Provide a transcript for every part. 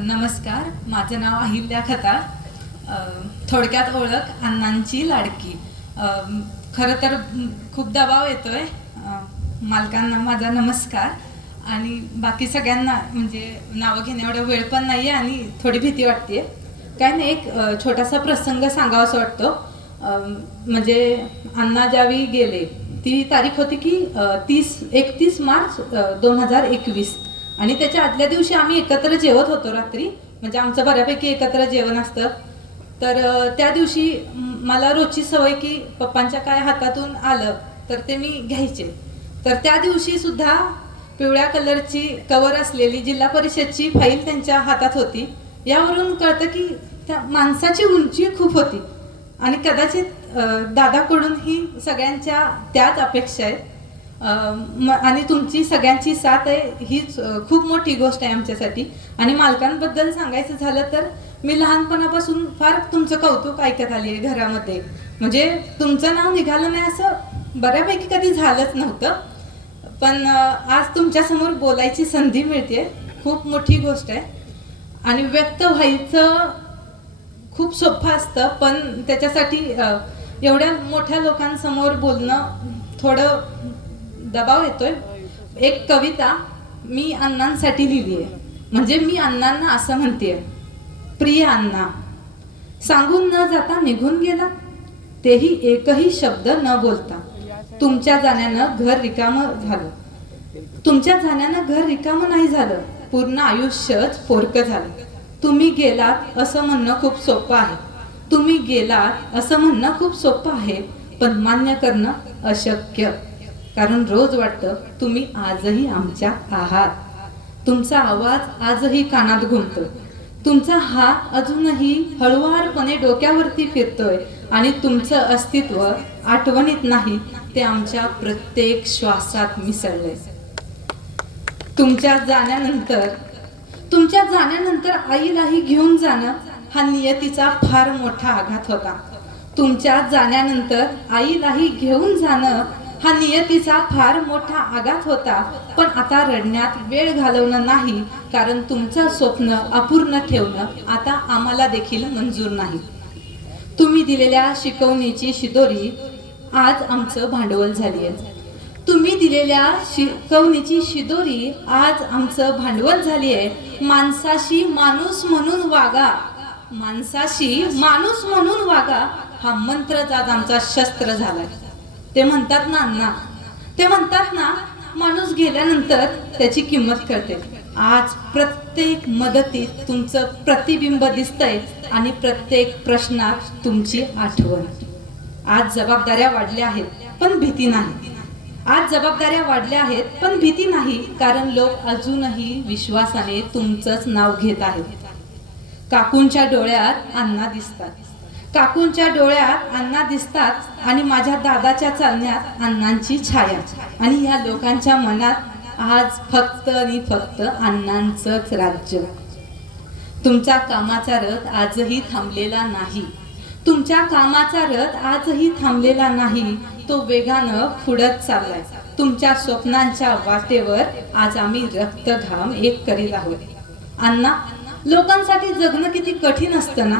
नमस्कार माझं नाव अहिल्या खताळ. थोडक्यात ओळख अण्णांची लाडकी. खरं तर खूप दबाव येतोय. मालकांना माझा नमस्कार. आणि बाकी सगळ्यांना म्हणजे नावं घेण्या एवढा वेळ पण नाही आहे आणि थोडी भीती वाटते काय नाही एक छोटासा प्रसंग सांगावासा वाटतो. म्हणजे अण्णा ज्यावेळी गेले ती तारीख होती की तीस एकतीस मार्च दोन हजार एकवीस. आणि त्याच्या आदल्या दिवशी आम्ही एकत्र जेवत होतो रात्री. म्हणजे आमचं बऱ्यापैकी एकत्र जेवण असतं. तर त्या दिवशी मला रोजची सवय की पप्पांच्या काय हातातून आलं तर ते मी घ्यायचे. तर त्या दिवशी सुद्धा पिवळ्या कलरची कवर असलेली जिल्हा परिषदची फाईल त्यांच्या हातात होती. यावरून कळतं की त्या माणसाची उंची खूप होती. आणि कदाचित दादाकडून ही सगळ्यांच्या त्याच अपेक्षा आहेत. आणि तुमची सगळ्यांची साथ आहे हीच खूप मोठी गोष्ट आहे आमच्यासाठी. आणि मालकांबद्दल सांगायचं झालं तर मी लहानपणापासून फार तुमचं कौतुक ऐकत आली आहे घरामध्ये. म्हणजे तुमचं नाव निघालं नाही असं बऱ्यापैकी कधी झालंच नव्हतं. पण आज तुमच्यासमोर बोलायची संधी मिळते खूप मोठी गोष्ट आहे. आणि व्यक्त व्हायचं खूप सोपं असतं पण त्याच्यासाठी एवढ्या मोठ्या लोकांसमोर बोलणं थोडं दबाव येतोय. एक कविता मी अण्णांसाठी लिहिली आहे म्हणजे मी अण्णांना असं म्हणते प्रिय अण्णा सांगून न जाता निघून गेला. तेही एकही शब्द न बोलता. तुमच्या जाण्यानं घर रिकामं झालं. तुमच्या जाण्यानं घर रिकामं नाही झालं. पूर्ण आयुष्यच पोरकं झालं. तुम्ही गेलात असं म्हणणं खूप सोपं आहे. तुम्ही गेलात असं म्हणणं खूप सोपं आहे. पण मान्य करणं अशक्य. कारण रोज वाटतं तुम्ही आजही आमच्या आहात. तुमचा आवाज आजही कानात घुमतो तुमचा हात अजूनही हळुवारपणे डोक्यावरती फिरतोय आणि तुमचं अस्तित्व आठवणीत नाही ते आमच्या प्रत्येक श्वासात मिसळलंय. तुमच्या जाण्यानंतर तुमच्या जाण्यानंतर आईलाही घेऊन जाणं हा नियतीचा फार मोठा आघात होता. तुमच्या जाण्यानंतर आईलाही घेऊन जाणं हा नियतीचा फार मोठा आघात होता. पण आता रडण्यात वेळ घालवणं नाही कारण तुमचं स्वप्न अपूर्ण ठेवणं आता आम्हाला देखील मंजूर नाही. तुम्ही दिलेल्या शिकवणीची शिदोरी आज आमचं भांडवल झाली आहे तुम्ही दिलेल्या शिकवणीची शिदोरी आज आमचं भांडवल झाली आहे माणसाशी माणूस म्हणून वागा. माणसाशी माणूस म्हणून वागा. हा मंत्रच आज आमचा शस्त्र झालाय. ते म्हणतात ना अण्णा. ते म्हणतात ना माणूस गेल्यानंतर त्याची किंमत कळते. आज प्रत्येक मदतीत तुमचं प्रतिबिंब दिसतंय आणि प्रत्येक प्रश्नात तुमची आठवण. आज जबाबदाऱ्या वाढल्या आहेत पण भीती नाही. आज जबाबदाऱ्या वाढल्या आहेत पण भीती नाही कारण लोक अजूनही विश्वासाने तुमचंच नाव घेत आहेत. काकूंच्या डोळ्यात अण्णा दिसतात. काकूंच्या डोळ्यात अण्णा दिसतात आणि माझ्या दादाच्या चालण्यात अण्णांची छाया. आणि या लोकांच्या मनात आज फक्त आणि फक्त अण्णांचंच राज्य. तुमचा कामाचा रथ आजही थांबलेला नाही. तुमच्या कामाचा रथ आजही थांबलेला नाही. तो वेगानं फुडत चाललाय. तुमच्या स्वप्नांच्या वाटेवर आज आम्ही रक्तघाम एक करीत आहोत. अण्णा लोकांसाठी जगणं किती कठीण असतं ना?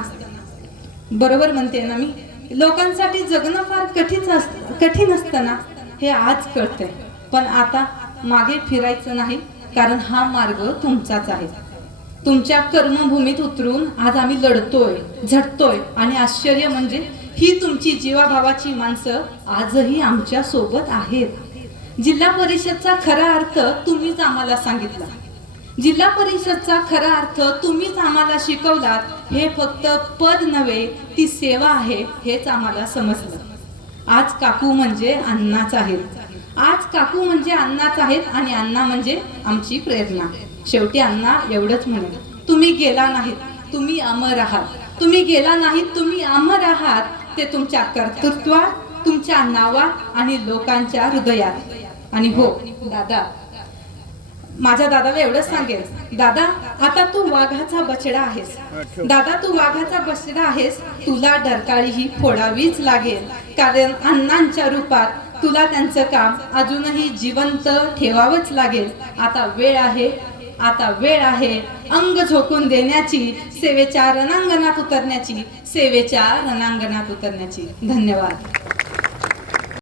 बरोबर म्हणते ना मी? लोकांसाठी जगणं फार कठीण कठीण असताना हे आज कळतंय. पण आता मागे फिरायचं नाही कारण हा मार्ग तुमचाच आहे. तुमच्या कर्मभूमीत उतरून आज आम्ही लढतोय झटतोय आणि आश्चर्य म्हणजे ही तुमची जीवाभावाची माणसं आजही आमच्यासोबत आहेत. जिल्हा परिषदचा खरा अर्थ तुम्हीच आम्हाला सांगितला. जिल्हा परिषदचा खरा अर्थ तुम्हीच आम्हाला शिकवलात हे फक्त पद नव्हे ती सेवा आहे हेच आम्हाला समजलं. आज काकू म्हणजे अण्णाच आहेत. आज काकू म्हणजे अण्णाच आहेत आणि अण्णा म्हणजे आमची प्रेरणा. शेवटी अण्णा एवढंच म्हणेल तुम्ही गेला नाहीत तुम्ही अमर आहात. तुम्ही गेला नाहीत तुम्ही अमर आहात. ते तुमच्या कर्तृत्वात तुमच्या नावात आणि लोकांच्या हृदयात. आणि हो दादा माझ्या दादाला एवढंच सांगेल दादा आता तू वाघाचा बछडा आहेस. दादा तू वाघाचा बछडा आहेस. तुला डरकाळी ही फोडावीच लागेल. कारण अण्णांच्या रूपात तुला त्यांचं काम अजूनही जिवंत ठेवावंच लागेल. आता वेळ आहे आता वेळ आहे. अंग झोकून देण्याची सेवेच्या रणांगणात उतरण्याची सेवेच्या रणांगणात उतरण्याची. धन्यवाद.